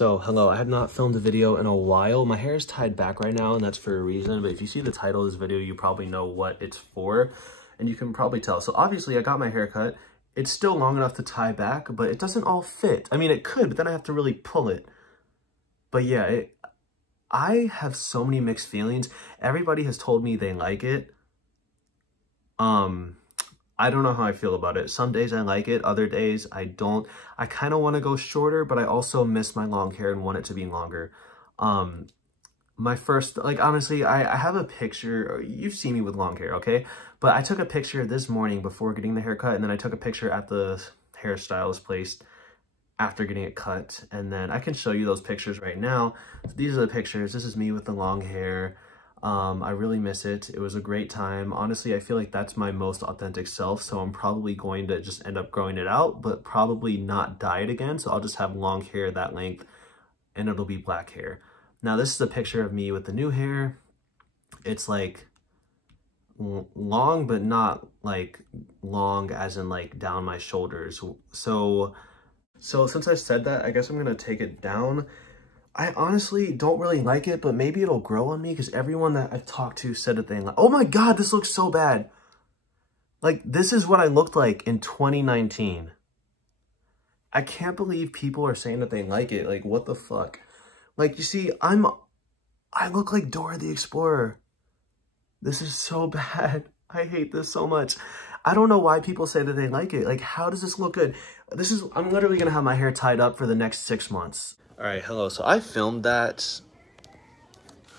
So, hello, I have not filmed a video in a while. My hair is tied back right now, and that's for a reason. But if you see the title of this video, you probably know what it's for, and you can probably tell. So obviously, I got my hair cut. It's still long enough to tie back, but it doesn't all fit. I mean, it could, but then I have to really pull it. But yeah, I have so many mixed feelings. Everybody has told me they like it. I don't know how I feel about it. Some days I like it, other days I don't. I kind of want to go shorter, but I also miss my long hair and want it to be longer. My first, like, honestly, I have a picture. You've seen me with long hair, okay? But I took a picture this morning before getting the haircut, and then I took a picture at the hairstylist place after getting it cut. And then I can show you those pictures right now. So these are the pictures. This is me with the long hair. I really miss it. It was a great time. Honestly, I feel like that's my most authentic self, so I'm probably going to just end up growing it out, but probably not dye it again. So I'll just have long hair that length, and it'll be black hair. Now, this is a picture of me with the new hair. It's like long, but not like long as in like down my shoulders. So since I said that, I guess I'm gonna take it down. I honestly don't really like it, but maybe it'll grow on me because everyone that I've talked to said that they like, oh my God, this looks so bad. Like, this is what I looked like in 2019. I can't believe people are saying that they like it. Like, what the fuck? Like, you see, I look like Dora the Explorer. This is so bad. I hate this so much. I don't know why people say that they like it. Like, how does this look good? I'm literally gonna have my hair tied up for the next 6 months. All right, hello. So I filmed that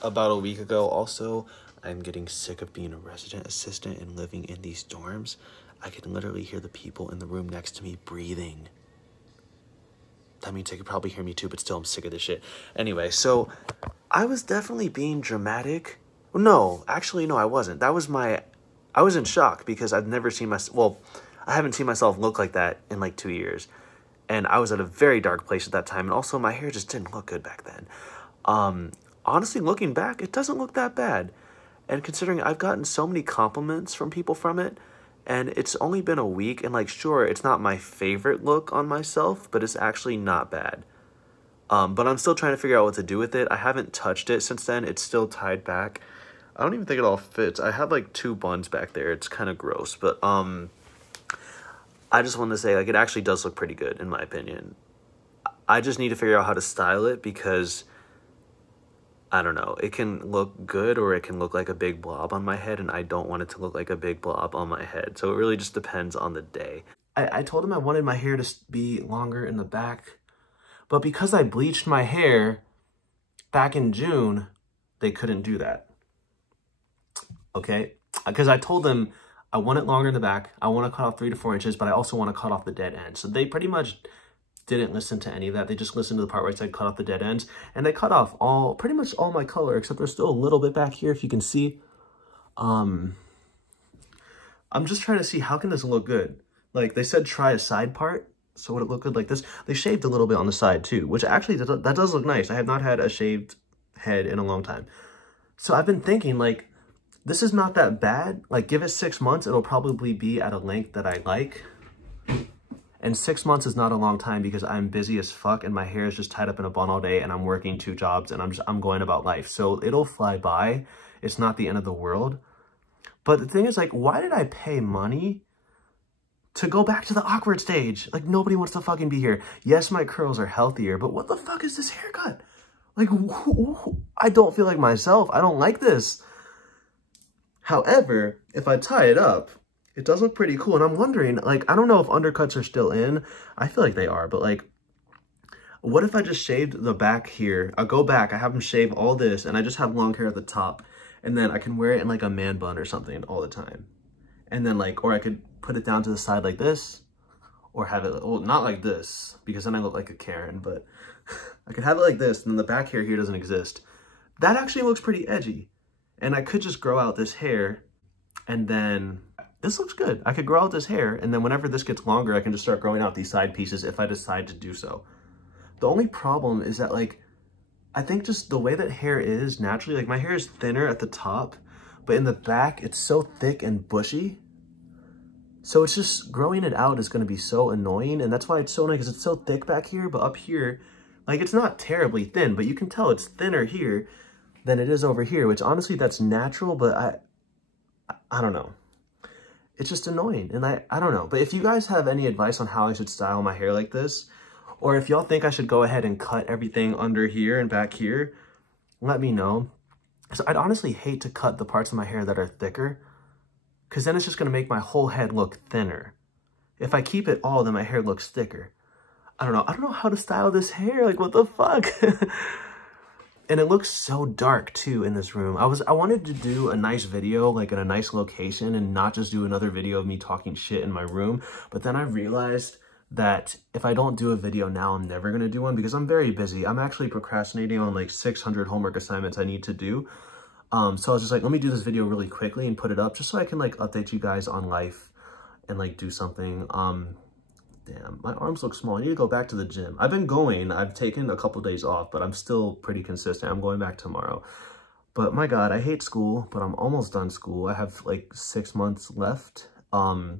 about a week ago. Also, I'm getting sick of being a resident assistant and living in these dorms. I can literally hear the people in the room next to me breathing. That means they could probably hear me too, but still I'm sick of this shit. Anyway, so I was definitely being dramatic. No, actually, no, I wasn't. I was in shock because I've never seen myself, well, I haven't seen myself look like that in like 2 years. And I was at a very dark place at that time. And also my hair just didn't look good back then. Honestly, looking back, it doesn't look that bad. And considering I've gotten so many compliments from people from it, and it's only been a week, and like, sure, it's not my favorite look on myself, but it's actually not bad. But I'm still trying to figure out what to do with it. I haven't touched it since then. It's still tied back. I don't even think it all fits. I have like 2 buns back there. It's kind of gross, but I just wanted to say, like, it actually does look pretty good, in my opinion. I just need to figure out how to style it because, I don't know, it can look good or it can look like a big blob on my head, and I don't want it to look like a big blob on my head. So it really just depends on the day. I told him I wanted my hair to be longer in the back, but because I bleached my hair back in June, they couldn't do that. Okay? Because I told them I want it longer in the back. I want to cut off 3 to 4 inches, but I also want to cut off the dead end. So they pretty much didn't listen to any of that. They just listened to the part where I said cut off the dead ends. And they cut off pretty much all my color, except there's still a little bit back here, if you can see. I'm just trying to see, how can this look good? Like, they said try a side part, so would it look good like this? They shaved a little bit on the side too, which actually, that does look nice. I have not had a shaved head in a long time. So I've been thinking, like, this is not that bad. Like, give it 6 months, it'll probably be at a length that I like. And 6 months is not a long time because I'm busy as fuck and my hair is just tied up in a bun all day and I'm working 2 jobs and I'm going about life. So it'll fly by. It's not the end of the world. But the thing is, like, why did I pay money to go back to the awkward stage? Like, nobody wants to fucking be here. Yes, my curls are healthier, but what the fuck is this haircut? Like, I don't feel like myself. I don't like this. However, if I tie it up, it does look pretty cool. And I'm wondering, like, I don't know if undercuts are still in. I feel like they are, but like, what if I just shaved the back here? I'll go back, I have them shave all this, and I just have long hair at the top. And then I can wear it in like a man bun or something all the time. And then like, or I could put it down to the side like this, or have it, well, not like this, because then I look like a Karen, but I could have it like this, and then the back hair here doesn't exist. That actually looks pretty edgy. And I could just grow out this hair, and then this looks good. I could grow out this hair, and then whenever this gets longer, I can just start growing out these side pieces if I decide to do so. The only problem is that, like, I think just the way that hair is naturally, like, my hair is thinner at the top, but in the back, it's so thick and bushy. So it's just, growing it out is going to be so annoying, and that's why it's so annoying, because it's so thick back here, but up here, Like, it's not terribly thin, but you can tell it's thinner here than it is over here, which honestly, that's natural, but I don't know. It's just annoying, and I don't know. But if you guys have any advice on how I should style my hair like this, or if y'all think I should go ahead and cut everything under here and back here, let me know. So I'd honestly hate to cut the parts of my hair that are thicker, because then it's just going to make my whole head look thinner. If I keep it all, then my hair looks thicker. I don't know. I don't know how to style this hair. Like, what the fuck? And it looks so dark too in this room. I wanted to do a nice video, like in a nice location, and not just do another video of me talking shit in my room. But then I realized that if I don't do a video now, I'm never gonna do one because I'm very busy. I'm actually procrastinating on like 600 homework assignments I need to do. So I was just like, let me do this video really quickly and put it up just so I can like update you guys on life and like do something. Damn, my arms look small. I need to go back to the gym. I've been going. I've taken a couple days off, but I'm still pretty consistent. I'm going back tomorrow. But my God, I hate school, but I'm almost done school. I have like 6 months left. And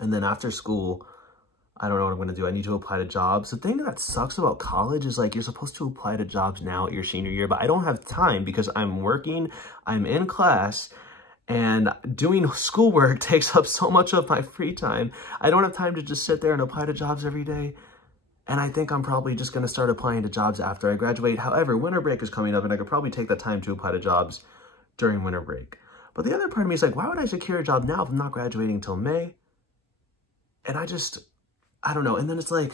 then after school, I don't know what I'm going to do. I need to apply to jobs. The thing that sucks about college is like you're supposed to apply to jobs now at your senior year, but I don't have time because I'm working, I'm in class, and doing schoolwork takes up so much of my free time. I don't have time to just sit there and apply to jobs every day. And I think I'm probably just going to start applying to jobs after I graduate. However, winter break is coming up and I could probably take that time to apply to jobs during winter break. But the other part of me is like, why would I secure a job now if I'm not graduating until May? And I don't know. And then it's like,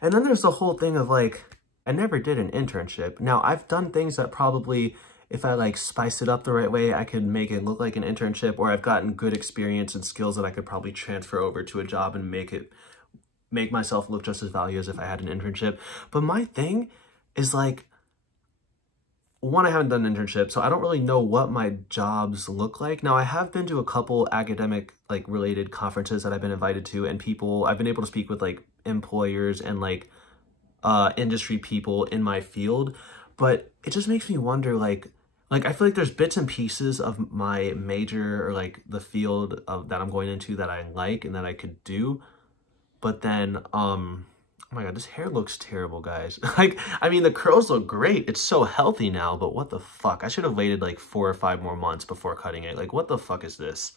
and then there's the whole thing of like, I never did an internship. Now I've done things that probably, if I like spice it up the right way, I could make it look like an internship, or I've gotten good experience and skills that I could probably transfer over to a job and make myself look just as valuable as if I had an internship. But my thing is like, one, I haven't done an internship, so I don't really know what my jobs look like. Now, I have been to a couple academic, like, related conferences that I've been invited to, and I've been able to speak with, like, employers and, like, industry people in my field. But it just makes me wonder, like, I feel like there's bits and pieces of my major or, like, the field that I'm going into that I like and that I could do. But then, oh my God, this hair looks terrible, guys. Like, I mean, the curls look great. It's so healthy now, but what the fuck? I should have waited like 4 or 5 more months before cutting it. Like, what the fuck is this?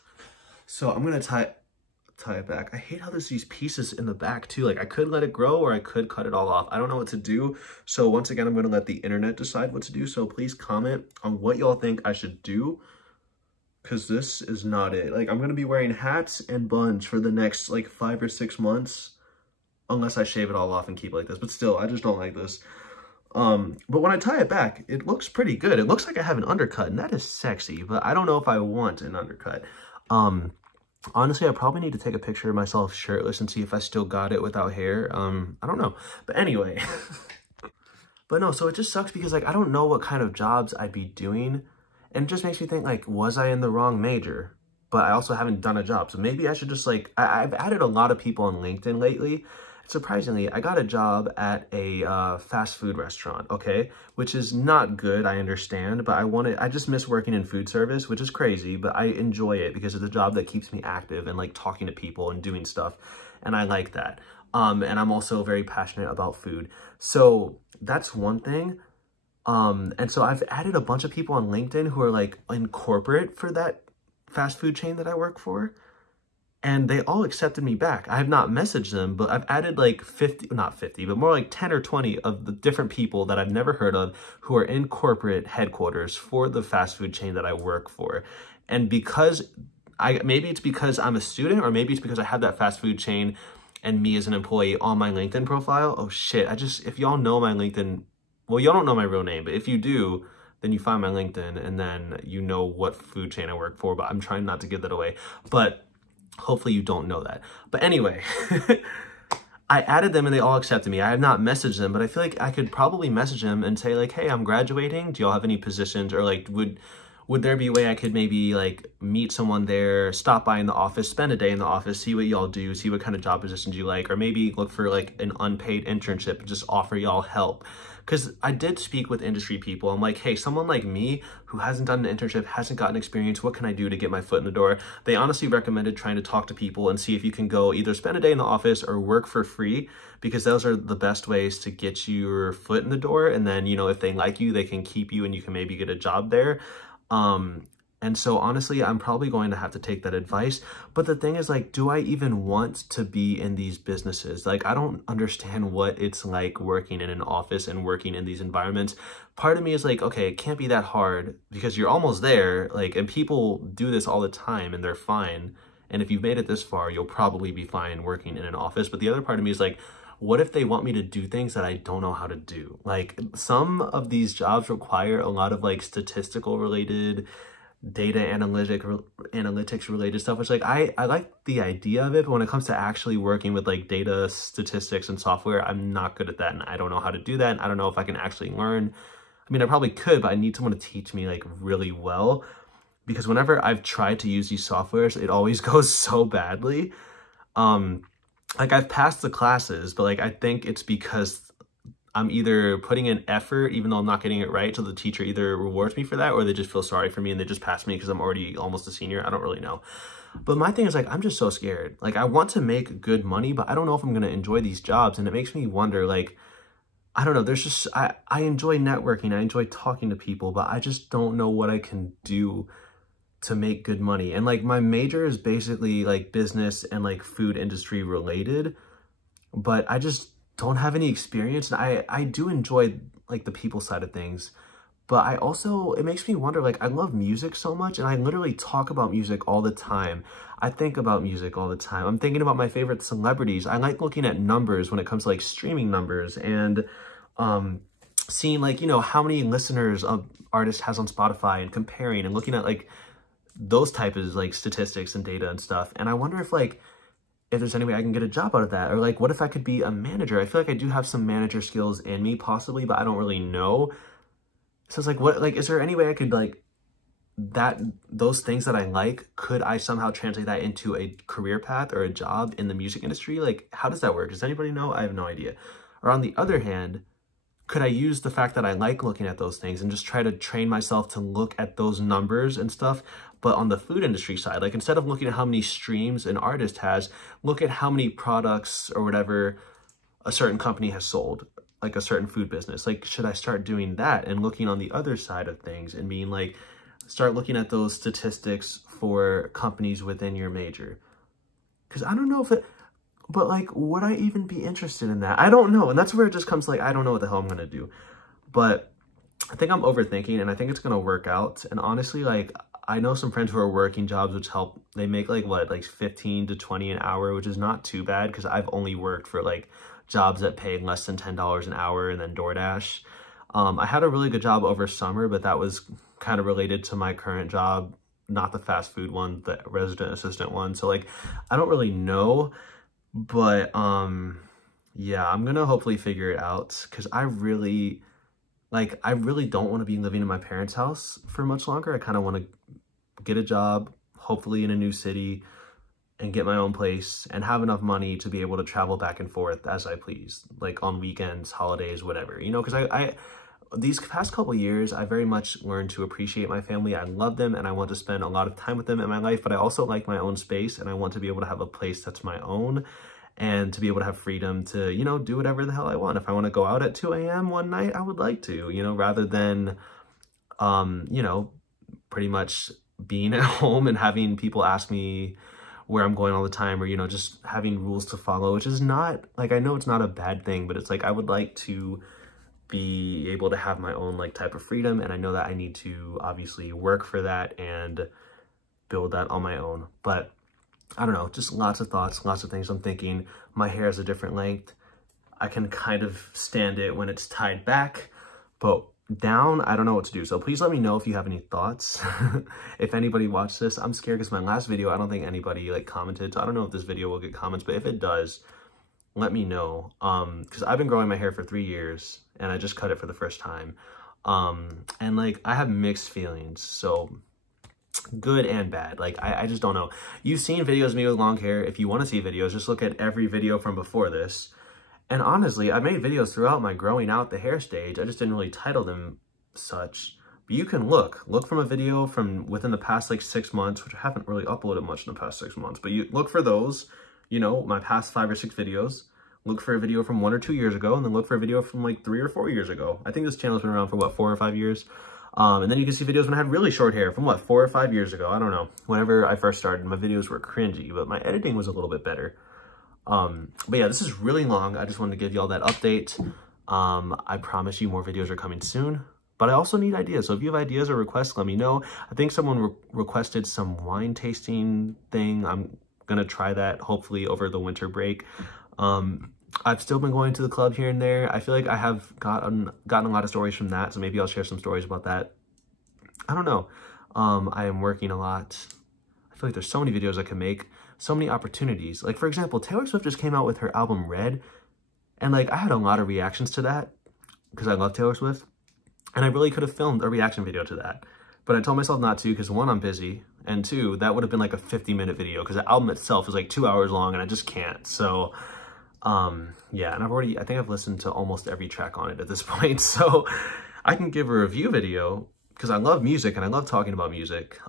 So I'm going to tie it back. I hate how there's these pieces in the back too. Like, I could let it grow or I could cut it all off. I don't know what to do. So once again, I'm going to let the internet decide what to do. So please comment on what y'all think I should do, because this is not it. Like, I'm going to be wearing hats and buns for the next like 5 or 6 months. Unless I shave it all off and keep it like this. But still, I just don't like this. But when I tie it back, it looks pretty good. It looks like I have an undercut, and that is sexy. But I don't know if I want an undercut. Honestly, I probably need to take a picture of myself shirtless and see if I still got it without hair. I don't know. But anyway. But no, so it just sucks because, like, I don't know what kind of jobs I'd be doing. And it just makes me think, like, was I in the wrong major? But I also haven't done a job. So maybe I should just, like, I've added a lot of people on LinkedIn lately. Surprisingly, I got a job at a fast food restaurant, okay? Which is not good, I understand, but I just miss working in food service, which is crazy, but I enjoy it because it's a job that keeps me active and like talking to people and doing stuff, and I like that. And I'm also very passionate about food. So that's one thing. And so I've added a bunch of people on LinkedIn who are like in corporate for that fast food chain that I work for. And they all accepted me back. I have not messaged them, but I've added like 50, not 50, but more like 10 or 20 of the different people that I've never heard of who are in corporate headquarters for the fast food chain that I work for. And because maybe it's because I'm a student, or maybe it's because I have that fast food chain and me as an employee on my LinkedIn profile. Oh shit, if y'all know my LinkedIn, well, y'all don't know my real name, but if you do, then you find my LinkedIn and then you know what food chain I work for, but I'm trying not to give that away. But hopefully you don't know that. But anyway, I added them and they all accepted me. I have not messaged them, but I feel like I could probably message them and say like, hey, I'm graduating. Do y'all have any positions? Or like, would there be a way I could maybe like meet someone there, stop by in the office, spend a day in the office, see what y'all do, see what kind of job positions you like, or maybe look for like an unpaid internship and just offer y'all help? Because I did speak with industry people. I'm like, hey, someone like me who hasn't done an internship, hasn't gotten experience, what can I do to get my foot in the door? They honestly recommended trying to talk to people and see if you can go either spend a day in the office or work for free, because those are the best ways to get your foot in the door. And then, you know, if they like you, they can keep you and you can maybe get a job there. And so honestly, I'm probably going to have to take that advice. But the thing is, like, do I even want to be in these businesses? Like, I don't understand what it's like working in an office and working in these environments. Part of me is like, okay, it can't be that hard because you're almost there. Like, and people do this all the time and they're fine. And if you've made it this far, you'll probably be fine working in an office. But the other part of me is like, what if they want me to do things that I don't know how to do? Like, some of these jobs require a lot of like statistical related, data analytics related stuff, which like I like the idea of it, but when it comes to actually working with like data, statistics, and software, I'm not good at that, and I don't know how to do that, and I don't know if I can actually learn. I mean, I probably could, but I need someone to teach me like really well, because whenever I've tried to use these softwares, it always goes so badly. Like, I've passed the classes, but like I think it's because I'm either putting in effort even though I'm not getting it right, so the teacher either rewards me for that or they just feel sorry for me and they just pass me because I'm already almost a senior. I don't really know. But my thing is like, I'm just so scared. Like, I want to make good money, but I don't know if I'm going to enjoy these jobs. And it makes me wonder, like, I don't know, there's just, I enjoy networking, I enjoy talking to people, but I just don't know what I can do to make good money. And like, my major is basically like business and like food industry related, but I just don't have any experience. And I do enjoy like the people side of things, but I also, it makes me wonder, like, I love music so much and I literally talk about music all the time. I think about music all the time. I'm thinking about my favorite celebrities. I like looking at numbers when it comes to like streaming numbers and seeing like, you know, how many listeners an artist has on Spotify and comparing and looking at like those types of like statistics and data and stuff. And I wonder if like, if there's any way I can get a job out of that, or like, what if I could be a manager? I feel like I do have some manager skills in me possibly, but I don't really know. So it's like, what, like, is there any way I could like that, those things that I like, could I somehow translate that into a career path or a job in the music industry? Like, how does that work? Does anybody know? I have no idea. Or on the other hand, could I use the fact that I like looking at those things and just try to train myself to look at those numbers and stuff? But on the food industry side, like, instead of looking at how many streams an artist has, look at how many products or whatever a certain company has sold, like a certain food business. Like, should I start doing that and looking on the other side of things and being like, start looking at those statistics for companies within your major? Because I don't know if it, but like, would I even be interested in that? I don't know. And that's where it just comes like, I don't know what the hell I'm going to do. But I think I'm overthinking and I think it's going to work out. And honestly, like, I know some friends who are working jobs which help, they make like what, like 15 to 20 an hour, which is not too bad because I've only worked for like jobs that pay less than $10 an hour and then DoorDash. I had a really good job over summer, but that was kind of related to my current job, not the fast food one, the resident assistant one. So like, I don't really know, but yeah, I'm gonna hopefully figure it out because I really don't want to be living in my parents' house for much longer. I kind of want to get a job, hopefully in a new city, and get my own place and have enough money to be able to travel back and forth as I please, like on weekends, holidays, whatever, you know, because I these past couple years, I very much learned to appreciate my family. I love them and I want to spend a lot of time with them in my life, but I also like my own space and I want to be able to have a place that's my own and to be able to have freedom to, you know, do whatever the hell I want. If I want to go out at 2 a.m. one night, I would like to, you know, rather than, you know, pretty much being at home and having people ask me where I'm going all the time, or, you know, just having rules to follow, which is not, like, I know it's not a bad thing, but it's like, I would like to be able to have my own, like, type of freedom, and I know that I need to obviously work for that and build that on my own. But I don't know, just lots of thoughts, lots of things I'm thinking. My hair is a different length. I can kind of stand it when it's tied back, but down, I don't know what to do. So please let me know if you have any thoughts. If anybody watched this, I'm scared because my last video, I don't think anybody like commented. So I don't know if this video will get comments, but if it does, let me know. Because I've been growing my hair for 3 years and I just cut it for the first time. And like, I have mixed feelings, so good and bad. Like, I just don't know. You've seen videos of me with long hair. If you want to see videos, just look at every video from before this. And honestly, I made videos throughout my growing out the hair stage. I just didn't really title them such. But you can look from a video from within the past like 6 months, which I haven't really uploaded much in the past 6 months. But you look for those, you know, my past 5 or 6 videos. Look for a video from 1 or 2 years ago, and then look for a video from like 3 or 4 years ago. I think this channel's been around for what, 4 or 5 years. And then you can see videos when I had really short hair from what, 4 or 5 years ago. I don't know. Whenever I first started, my videos were cringy, but my editing was a little bit better. But yeah, this is really long. I just wanted to give y'all that update. I promise you more videos are coming soon, but I also need ideas. So if you have ideas or requests, let me know. I think someone requested some wine tasting thing. I'm going to try that hopefully over the winter break. I've still been going to the club here and there. I feel like I have gotten a lot of stories from that. So maybe I'll share some stories about that. I don't know. I am working a lot. I feel like there's so many videos I can make. So many opportunities. Like, for example, Taylor Swift just came out with her album Red, and like I had a lot of reactions to that because I love Taylor Swift, and I really could have filmed a reaction video to that, but I told myself not to because 1, I'm busy, and 2, that would have been like a 50-minute video because the album itself is like 2 hours long and I just can't. So yeah, and I think I've listened to almost every track on it at this point, so I can give a review video because I love music and I love talking about music.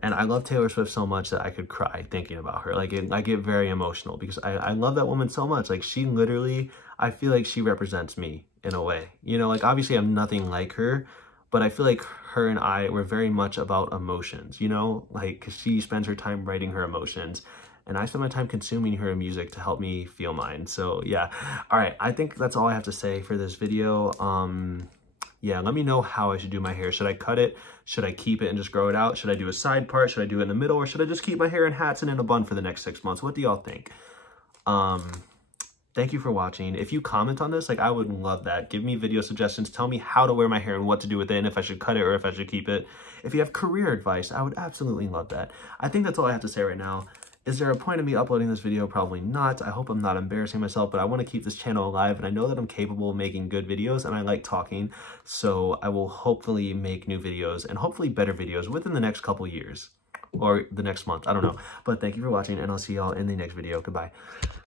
And I love Taylor Swift so much that I could cry thinking about her. Like, I get very emotional because I love that woman so much. Like, she literally, I feel like she represents me in a way. You know, like, obviously I'm nothing like her, but I feel like her and I were very much about emotions, you know? Like, 'cause she spends her time writing her emotions, and I spend my time consuming her music to help me feel mine. So, yeah. All right, I think that's all I have to say for this video. Yeah, let me know how I should do my hair. Should I cut it? Should I keep it and just grow it out? Should I do a side part? Should I do it in the middle? Or should I just keep my hair in hats and in a bun for the next 6 months? What do y'all think? Thank you for watching. If you comment on this, like, I would love that. Give me video suggestions. Tell me how to wear my hair and what to do with it, and if I should cut it or if I should keep it. If you have career advice, I would absolutely love that. I think that's all I have to say right now. Is there a point of me uploading this video? Probably not. I hope I'm not embarrassing myself, but I want to keep this channel alive, and I know that I'm capable of making good videos, and I like talking, so I will hopefully make new videos, and hopefully better videos within the next couple years, or the next month. I don't know. But thank you for watching, and I'll see y'all in the next video. Goodbye.